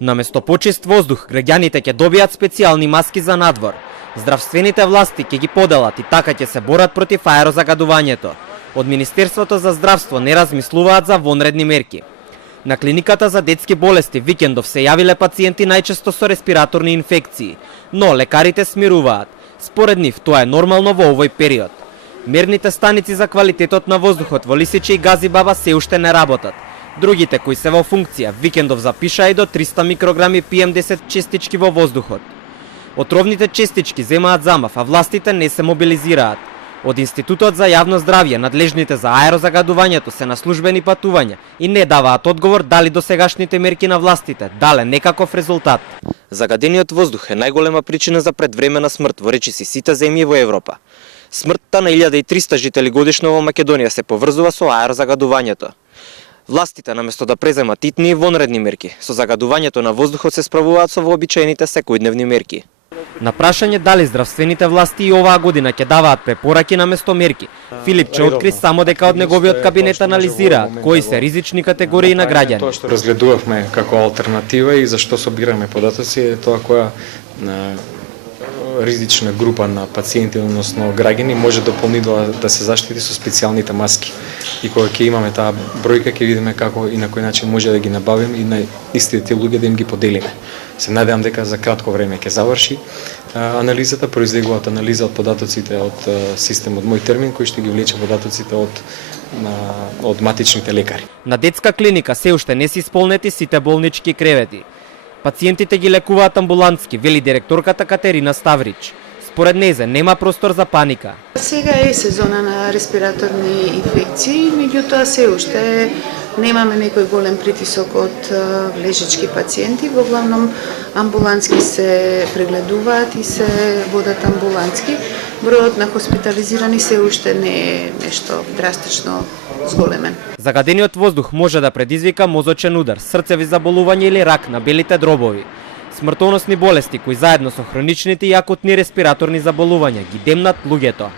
Наместо почист воздух, граѓаните ќе добијат специјални маски за надвор. Здравствените власти ќе ги поделат и така ќе се борат против аерозагадувањето. Од Министерството за здравство не размислуваат за вонредни мерки. На клиниката за детски болести викендов се јавиле пациенти најчесто со респираторни инфекции, но лекарите смируваат. Според нив тоа е нормално во овој период. Мерните станици за квалитетот на воздухот во Лисиче и Газибаба се уште не работат. Другите кои се во функција викендов запишаа и до 300 микрограми PM10 честички во воздухот. Отровните честички земаат замав, а властите не се мобилизираат. Од Институтот за јавно здравје надлежните за аерозагадувањето се на службени патувања и не даваат одговор дали досегашните мерки на властите дале некаков резултат. Загадениот воздух е најголема причина за предвремена смрт во речиси сите земји во Европа. Смртта на 1300 жители годишно во Македонија се поврзува со аерозагадувањето. Властите, наместо да преземат итни и вонредни мерки, со загадувањето на воздухот се справуваат со вообичаените секојдневни мерки. На прашање дали здравствените власти и оваа година ќе даваат препораки наместо мерки, Филипче откри само дека од неговиот кабинет анализираат кои се ризични категории на граѓани. Тоа што разгледувавме како алтернатива и зашто собираме податоци е тоа која ризична група на пациенти, односно граѓани, може дополнително да се заштити со специјалните маски. И кога ќе имаме таа бројка, ќе видиме како и на кој начин може да ги набавиме и на истите луѓе да им ги поделиме. Се надевам дека за кратко време ќе заврши анализата, произлегуваат анализа од податоците од системот Мој термин, кој ќе ги влече податоците од матичните лекари. На детска клиника се уште не се исполнети сите болнички кревети. Пациентите ги лекуваат амбулантски, вели директорката Катерина Ставрич. Според незе нема простор за паника. Сега е сезона на респираторни инфекции, меѓутоа се уште немаме некој голем притисок од лежачки пациенти, во главном амбулантски се прегледуваат и се водат амбулантски. Бројот на хоспитализирани се уште не е нешто драстично зголемен. Загадениот воздух може да предизвика мозочен удар, срцеви заболувања или рак на белите дробови. Смртоносни болести кои заедно со хроничните и акутни респираторни заболувања ги демнат луѓето.